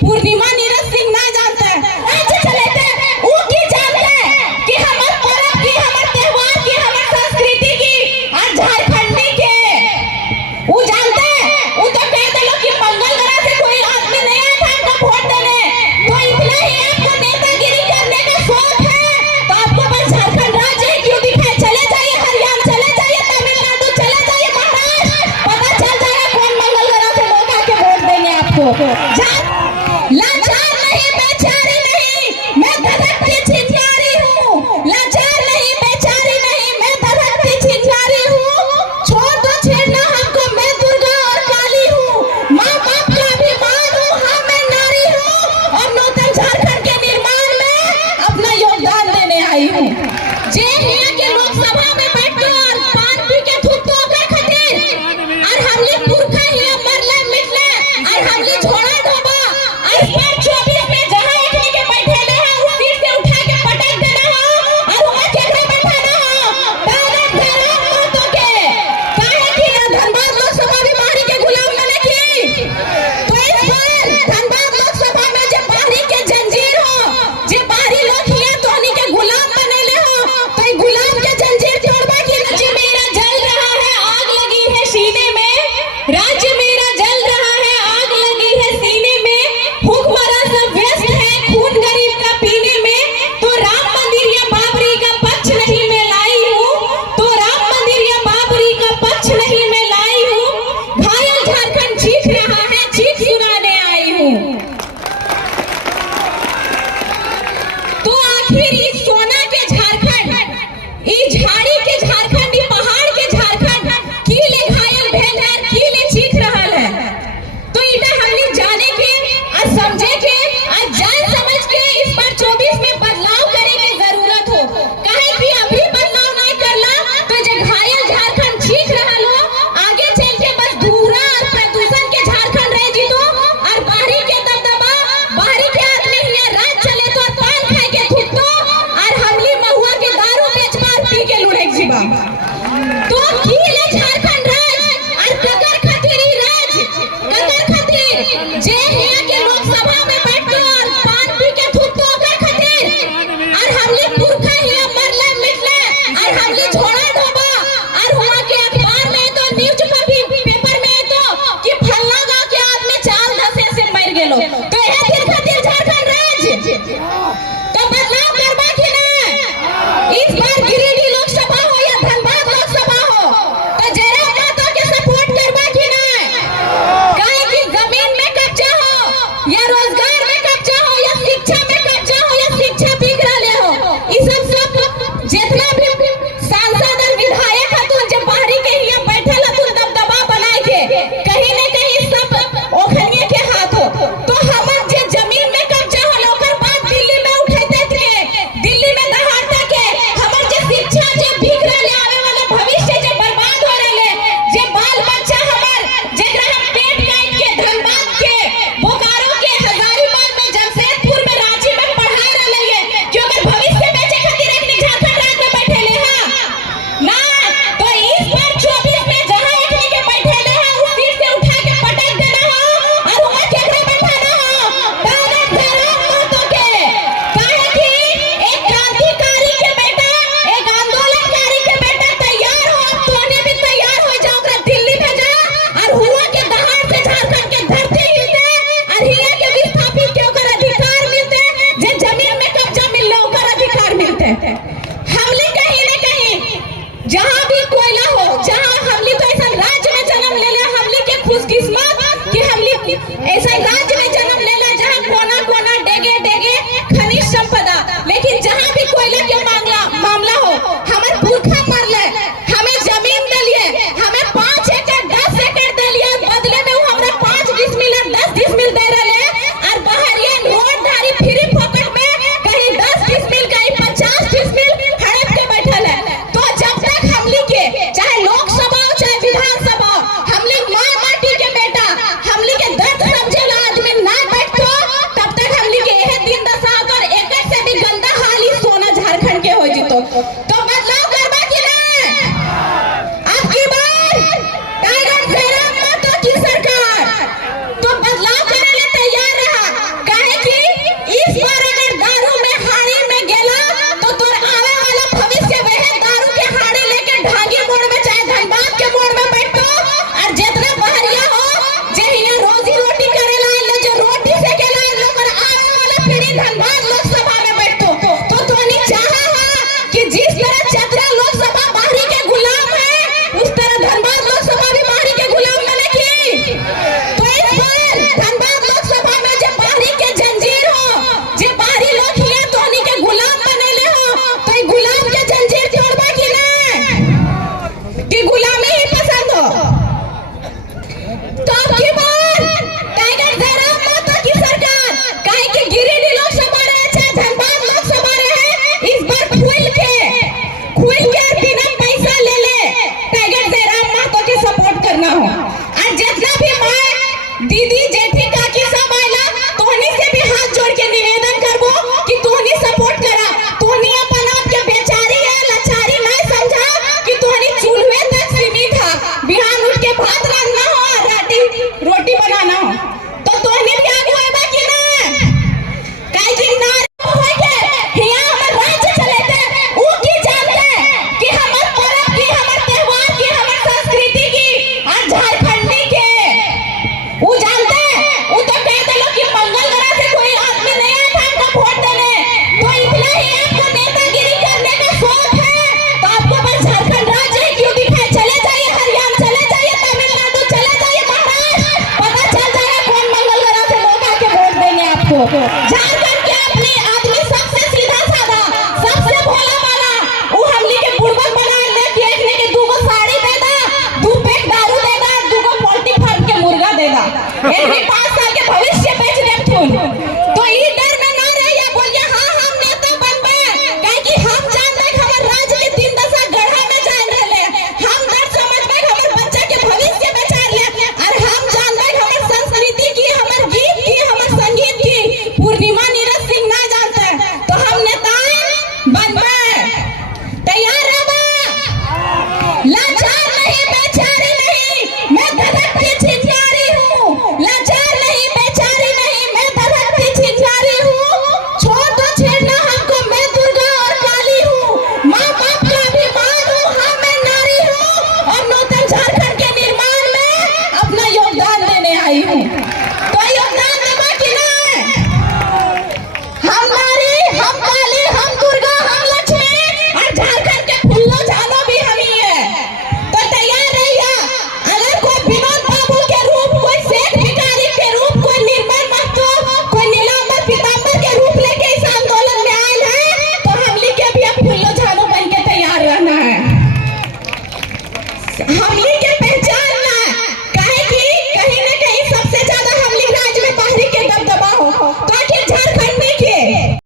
पूर्णिमा नीरज सिंह ना जानते ऐसे चले थे वो की जानते कि हमार पर्व की, हमार त्योहार की, हमार संस्कृति की और झारखंडी के वो जानते वो तो कहते लोग कि मंगल ग्रह से कोई आदमी नहीं आया था हमको वोट देने। तो इतना ही आपको नेतागिरी करने का शौक है तो आपको बस झारखंड राज्य ही क्यों दिखाए? चले जाइए हरियाणा, चले जाइए तमिलनाडु, चले जाइए महाराष्ट्र, पता चल जाएगा कौन मंगल ग्रह से लोग आके वोट देंगे आपको। लाचार नहीं, बेचारी नहीं, मैं धड़कती चिंगारी हूँ। लाचार नहीं, बेचारी नहीं, मैं धड़कती चिंगारी हूँ। छोड़ दो छेड़ना हमको, मैं दुर्गा और काली हूँ। माँ बाप का अभिमान हूँ, हाँ मैं नारी हूँ और नूतन झारखंड के निर्माण में अपना योगदान देने आई हूँ। जे हिया के लोकसभा में बैठकर पान पी के थूकतो ओकर खातिर और हमली पुरखा हिया मरले मिटले और हमली छोड़ा ढोबा और इस बार 24 में जहां एकनी के बैठेले हैं उस सीट से उठा के पटक देना हो और वहां केकरे बैठाना हो डायरेक्ट देना हो तो के काहे कि धनबाद लोकसभा भी बाहरी के गुलाम बने की। तो इस बार धनबाद लोकसभा में जे बाहरी के जंजीर हो, जे बाहरी लोग हिया तोहनी के गुलाम बनेले हो तो ई गुलाम के जंजीर तोड़बा की। राज्य मेरा जल रहा है, आग लगी है सीने में। राज्य मेरा जल रहा है, आग लगी है सीने में। भूखमरा सब व्यस्त है खून गरीब का पीने में। तो राम मंदिर या बाबरी का पक्ष नहीं मैं लाई हूँ। तो राम मंदिर या बाबरी का पक्ष नहीं मैं लाई हूँ। घायल झारखंड चीख रहा है, चीख सुनाने आई हूँ। तो आखिर इस सोना के झारखंड, इस झाड़ी के झारखंड, इस पहाड़ के झारखंड की ले घायल भेल है, की ले चीख रहल है। तो इटा हमनी जाने के और समझे के और जान समझ के इस बार 24 में बदलाव करे के जरूरत हो। काहे कि अभी बदलाव नहीं करला तो जे घायल झारखंड चीख रहल हो आगे चल के बस धूरा और प्रदूषण के झारखंड रह जीतो और बाहरी के दबदबा, बाहरी के आदमी हिया राज चले तो पान खाए के थूकतो और हमली महुआ के दारू बेच मार पी के लुढ़क जीवा। तो की ले झारखंड राज और ककर खातिर ही राज, ककर खातिर जे हिया के लोकसभा में बैठकर पान पी के थूकतो ओकर खातिर और हमली पुरखा हिया मरले मिटले और हमली छोड़ा ढोबा और हुआ के अखबार में तो न्यूज पर भी पेपर में तो कि फल्ला गांव के आदमी चाल धसे से मर गेलो। तो एहे फिर खातिर झारखंड राज तो बदलाव करबा कि ना? इस बार गिरिडीह लोकसभा हो या धनबाद लोकसभा हो तो जरा माता के सपोर्ट करबा कि ना? काहे कि जमीन में कब्जा हो या रोजगार में कब्जा हो या शिक्षा में कब्जा हो या शिक्षा बिक रहले हो, ई सब जितना भी सांसद और विधायक हतुन जे बाहरी के हिया बैठल हतुन दबदबा बनाए के कहीं न कहीं सब ओखनिए के हाथ हो। तो हमर जे जमीन में कब्जा हो ओकर बात दिल्ली में उठैते के, दिल्ली में दहाड़ता के हमर जे शिक्षा जे बिक रहले, आने वाला भविष्य जे बर्बाद हो रहले, जे बाल बच्चा हमर जेकरा हम पेट काट के धनबाद के, बोकारो के, हजारीबाग में, जमशेदपुर में, रांची में पढ़ा रहले ये कि ओकर भविष्य बेचे खातिर एकनी झारखंड राज में बैठेले हां ना। तो इस बार 24 में जहां एकनी के बैठेले हैं उस सीट से उठा के पटक देना हो और वहां केकरे बैठाना हो डायरेक्ट देना हो तो के। काहे कि एक क्रांतिकारी के बेटा, एक आंदोलनकारी के बेटा तैयार हो, तोने भी तैयार हो जाओ, ओकरा दिल्ली भेजा और हुआ के दहाड़ से झारखंड के धरती हिलते और हिया के विस्थापित के ओकर अधिकार मिलते, जे जमीन में कब्जा मिलले ओकर अधिकार मिलते। हमली कहीं न कहीं जहां भी कोयला हो, जहां हमली तो ऐसा राज्य में जन्म लेले, हमली के खुशकिस्मत कि हमली ऐसा राज्य में जन्म लेले जहां कोना कोना डेगे डेगे खनिज संपदा, लेकिन जहां भी कोयला के मामला हो हमर पुरखा मरले, हमें जमीन दिलिए, हमें 5 एकड़ 10 एकड़ दिलिए, बदले में वो हमरा 5 डिसमिल और 10 डिसमिल दे रहले और बाहरिया नोट धारी फ्री पॉकेट में कहीं 10 डिसमिल कहीं 50 डिसमिल हड़प के बैठल है। तो जब तक हमली के चाहे लोकसभा हो चाहे विधानसभा हो, हमली माँ माटी के बेटा, हमली के दर्द समझे वाला आदमी ना बैठो तब तक हमली के यह दिन दशा और एकड़ से भी गंदा हाल ही सोना झारखंड के हो जितो। तो बदलाव करबा कि ना? अब की बार टाइगर जयराम मातो की सरकार तो बदलाव करे ले तैयार रहा। आपको। झारखंड के अपने आदमी सबसे सीधा साधा, सबसे भोला भाला, वो हमनी के बुड़बक बना ले देखने के दूगो साड़ी देगा, 2 पैक दारू देगा, 2 पोल्ट्री फार्म के मुर्गा देगा, एक 5 साल के भविष्य बेच देथुन। तो ई डर में ना रहिए, बोलिए हाँ हम नेता बनबे, काहे कि हम जानबे हमर राज्य के 3 दशा गढ़ा में जान रहले, हम डर समझबे हमर बच्चा के भविष्य बचार ले, और हम जानबे हमर संस्कृति की, हमर गीत की, हमर संगीत की पूर्णिमा नीरज सिंह ना जानते, तो हम नेता बनबे। तैयार रहबा? लाचार नहीं, बेचारी नहीं, मैं धड़क की चिंगारी हूँ। लाचार नहीं, बेचारी नहीं, मैं धड़क की चिंगारी हूँ। छोड़ दो छेड़ना हमको, मैं दुर्गा और काली हूँ। माँ बाप का अभिमान हूँ, हाँ मैं नारी हूँ, और नूतन झारखंड के निर्माण में अपना योगदान देने आई हूँ। तो योगदान देबा कि नहीं? हम नारी, हम काली, हम दुर्गा, हम लक्ष्मी, और झारखंड के फुल्लो झालो भी हम ही है। तो तैयार रहिए। अगर कोई विनोद बाबू के रूप, कोई सेठ भिखारी के रूप, कोई निर्मल महतो, कोई नीलांबर पीतांबर के रूप लेके इस आंदोलन में आए हैं, तो हमली के भी अब फुल्लो झालो बन के तैयार रहना है। हमली